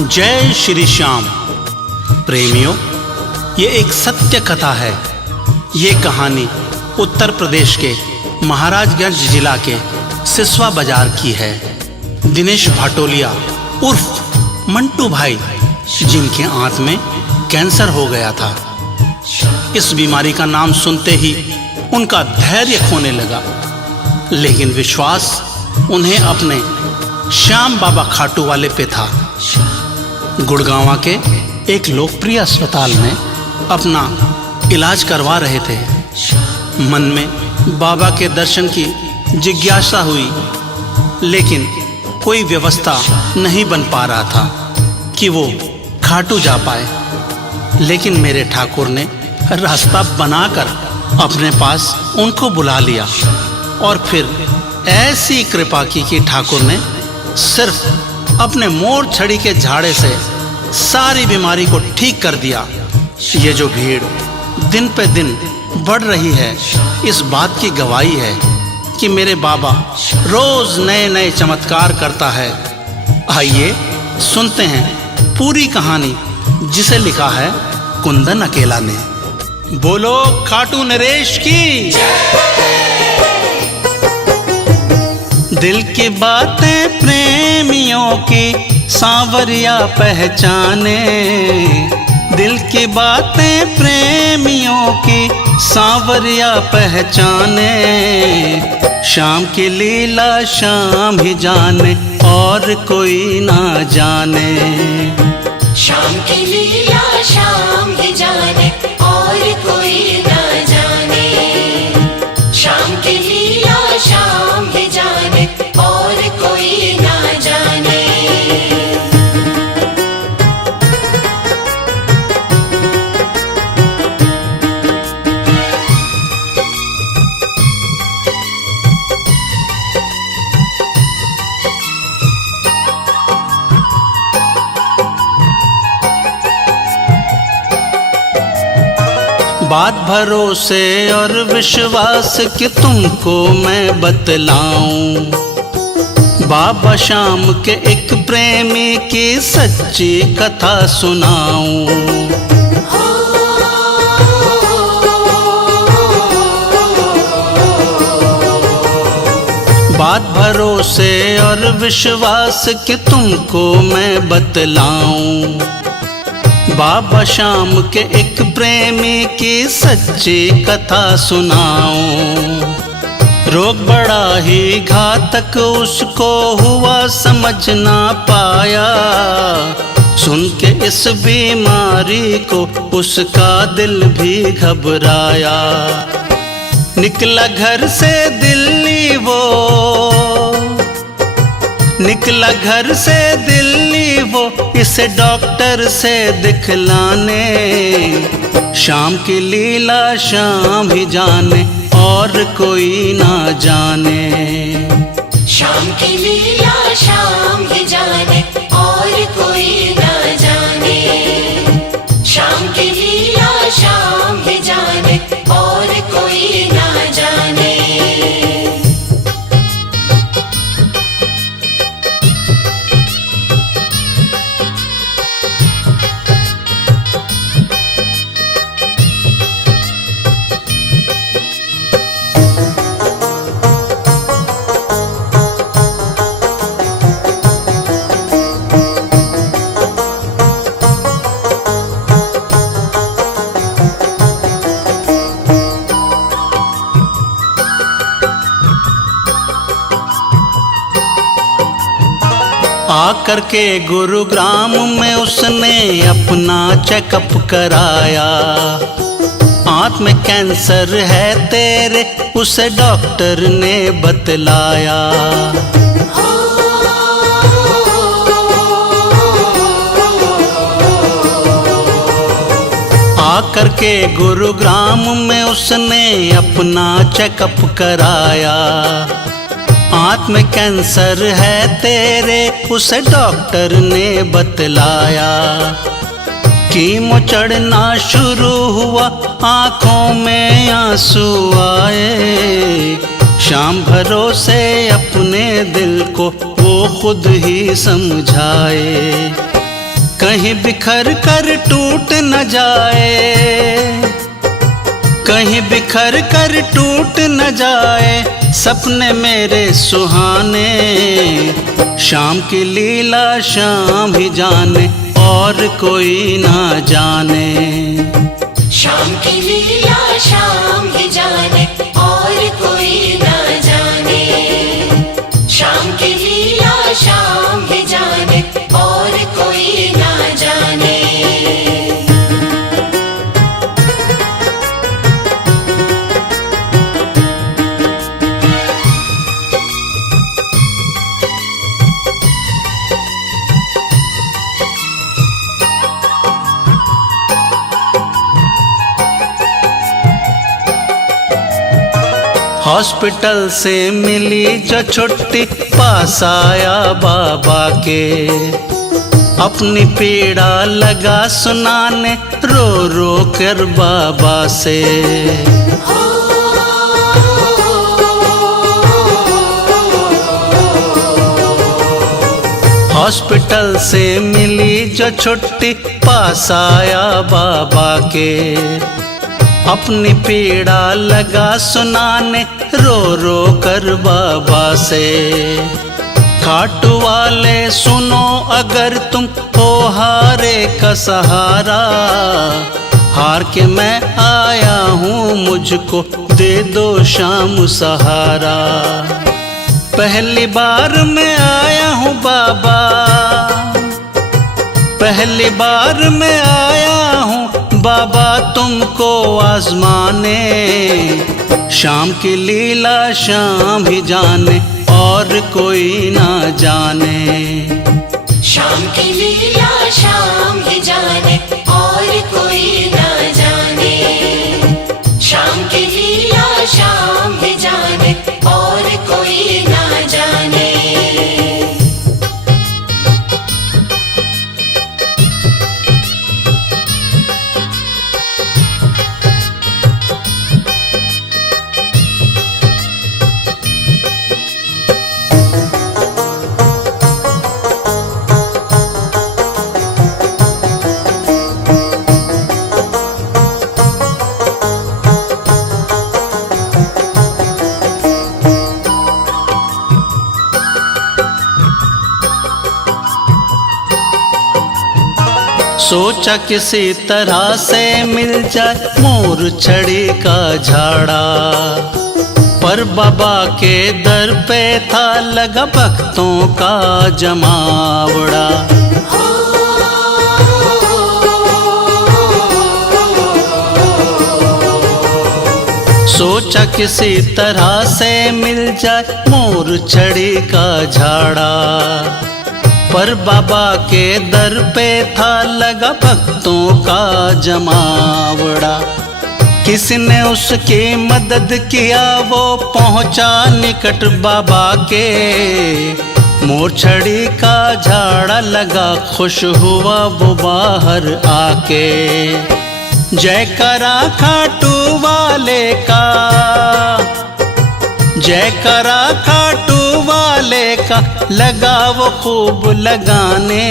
जय श्री श्याम। प्रेमियों, ये एक सत्य कथा है। ये कहानी उत्तर प्रदेश के महाराजगंज जिला के सिसवा बाजार की है। दिनेश भाटोलिया उर्फ मंटू भाई, जिनके आंत में कैंसर हो गया था। इस बीमारी का नाम सुनते ही उनका धैर्य खोने लगा, लेकिन विश्वास उन्हें अपने श्याम बाबा खाटू वाले पे था। गुड़गांव के एक लोकप्रिय अस्पताल में अपना इलाज करवा रहे थे। मन में बाबा के दर्शन की जिज्ञासा हुई, लेकिन कोई व्यवस्था नहीं बन पा रहा था कि वो खाटू जा पाए। लेकिन मेरे ठाकुर ने रास्ता बनाकर अपने पास उनको बुला लिया और फिर ऐसी कृपा की कि ठाकुर ने सिर्फ अपने मोड़ छड़ी के झाड़े से सारी बीमारी को ठीक कर दिया। ये जो भीड़ दिन पे दिन बढ़ रही है, इस बात की गवाही है कि मेरे बाबा रोज नए नए चमत्कार करता है। आइए सुनते हैं पूरी कहानी, जिसे लिखा है कुंदन अकेला ने। बोलो खाटू नरेश की। दिल की बातें प्रेमियों की सांवरिया पहचाने, दिल की बातें प्रेमियों की सांवरिया पहचाने। शाम की लीला शाम ही जाने और कोई ना जाने। शाम की लीला शाम ही जाने और कोई ना जाने। शाम की लीला शाम ही जाने और कोई ना जाने। बात भरोसे और विश्वास कि तुमको मैं बतलाऊं। बाबा श्याम के एक प्रेमी की सच्ची कथा सुनाऊं। बात भरोसे और विश्वास कि तुमको मैं बतलाऊं। बाबा श्याम के एक प्रेमी की सच्ची कथा सुनाऊं। रोग बड़ा ही घातक उसको हुआ, समझ ना पाया। सुन के इस बीमारी को उसका दिल भी घबराया। निकला घर से दिल्ली वो, निकला घर से दिल्ली वो, इसे डॉक्टर से दिखलाने। शाम की लीला शाम ही जाने और कोई ना जाने। शाम की लीला शाम ही जाने और कोई ना जाने। शाम की लीला शाम ही जाने और कोई ना जाने। आकर के गुरुग्राम में उसने अपना चेकअप कराया। आंत में कैंसर है तेरे, उसे डॉक्टर ने बतलाया। आकर के गुरुग्राम में उसने अपना चेकअप कराया। आंत में कैंसर है तेरे, उसे डॉक्टर ने बतलाया। कीमो चढ़ना शुरू हुआ, आंखों में आंसू आए। शाम भरोसे अपने दिल को वो खुद ही समझाए। कहीं बिखर कर टूट न जाए, कहीं बिखर कर टूट न जाए सपने मेरे सुहाने। शाम की लीला शाम ही जाने और कोई ना जाने। शाम की लीला शाम ही जाने और कोई ना जाने। शाम की लीला शाम ही जाने और कोई ना जाने। हॉस्पिटल से मिली जो छुट्टी पास आया बाबा के, अपनी पीड़ा लगा सुनाने रो रो कर बाबा से। हॉस्पिटल से मिली जो छुट्टी पास आया बाबा के, अपनी पीड़ा लगा सुनाने रो रो कर बाबा से। खाटू वाले सुनो अगर तुम हो हारे का सहारा, हार के मैं आया हूँ मुझको दे दो शाम सहारा। पहली बार मैं आया हूँ बाबा, पहली बार मैं आया हूँ बाबा तुमको आजमाने। शाम की लीला शाम ही जाने और कोई ना जाने। शाम की लीला शाम ही जाने और कोई ना जाने। शाम की लीला शाम ही जाने और कोई ना जाने। सोचा किसी तरह से मिल जाए मोर छड़ी का झाड़ा, पर बाबा के दर पे था लगा भक्तों का जमावड़ा। सोचा किसी तरह से मिल जाए मोर छड़ी का झाड़ा, पर बाबा के दर पे था लगा भक्तों का जमावड़ा। किसने उसकी मदद किया वो पहुंचा निकट बाबा के, मोर छड़ी का झाड़ा लगा खुश हुआ वो बाहर आके। जयकारा खाटू वाले का, जयकारा खाटू वाले का लगा वो खूब लगाने।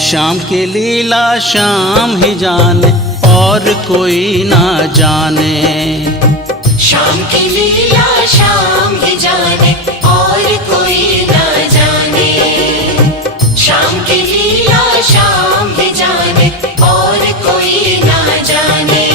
शाम की लीला शाम ही जाने और कोई ना जाने। शाम की लीला शाम ही जाने और कोई ना जाने। शाम की लीला शाम ही जाने और कोई ना जाने।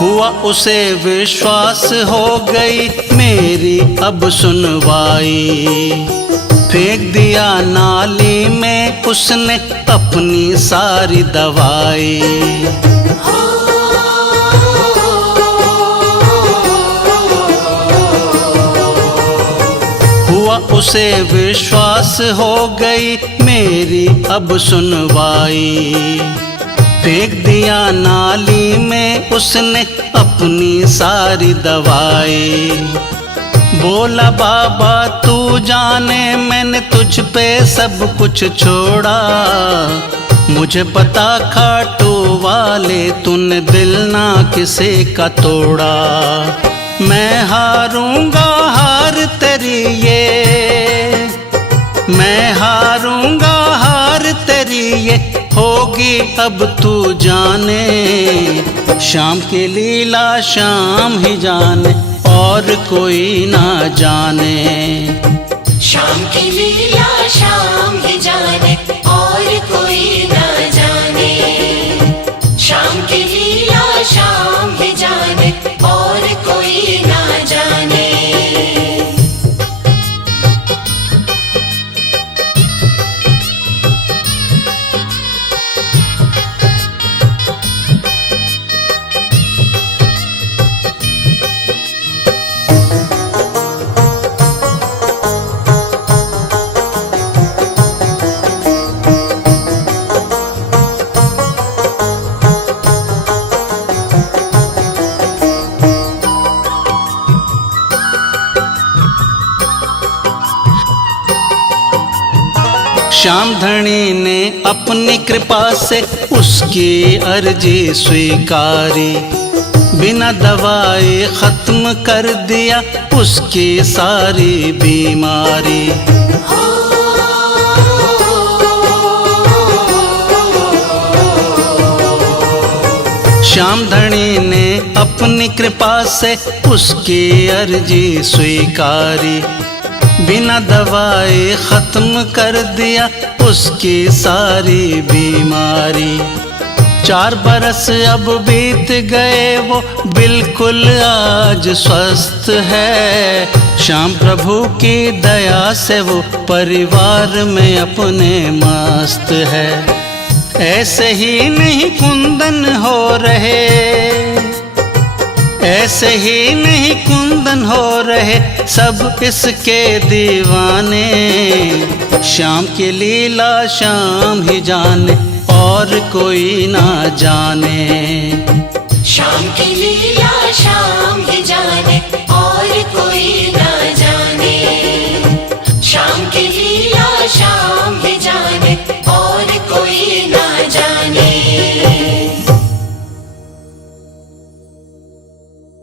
हुआ उसे विश्वास हो गई मेरी अब सुनवाई, फेंक दिया नाली में उसने अपनी सारी दवाई। हुआ उसे विश्वास हो गई मेरी अब सुनवाई, फेंक दिया नाली में उसने अपनी सारी दवाई। बोला बाबा तू जाने मैंने तुझ पे सब कुछ छोड़ा, मुझे पता खाटू वाले तूने दिल ना किसी का तोड़ा। मैं हारूंगा हार तेरी ये, मैं हारूंगा हार तेरी ये, होगी अब तू जाने। शाम की लीला शाम ही जाने और कोई ना जाने। शाम की लीला शाम ही जाने और कोई ना जाने। शाम की लीला शाम ही जाने और कोई ना जाने। श्याम धनी ने अपनी कृपा से उसकी अर्जी स्वीकारी, बिना दवाए खत्म कर दिया उसकी सारी बीमारी। श्याम धनी ने अपनी कृपा से उसकी अर्जी स्वीकारी, बिना दवाए खत्म कर दिया उसकी सारी बीमारी। 4 बरस अब बीत गए वो बिल्कुल आज स्वस्थ है। श्याम प्रभु की दया से वो परिवार में अपने मस्त है। ऐसे ही नहीं कुंदन हो रहे, ऐसे ही नहीं कुंदन हो रहे सब इसके दीवाने। श्याम की लीला शाम ही जाने और कोई ना जाने। शाम की लीला शाम ही जाने और कोई ना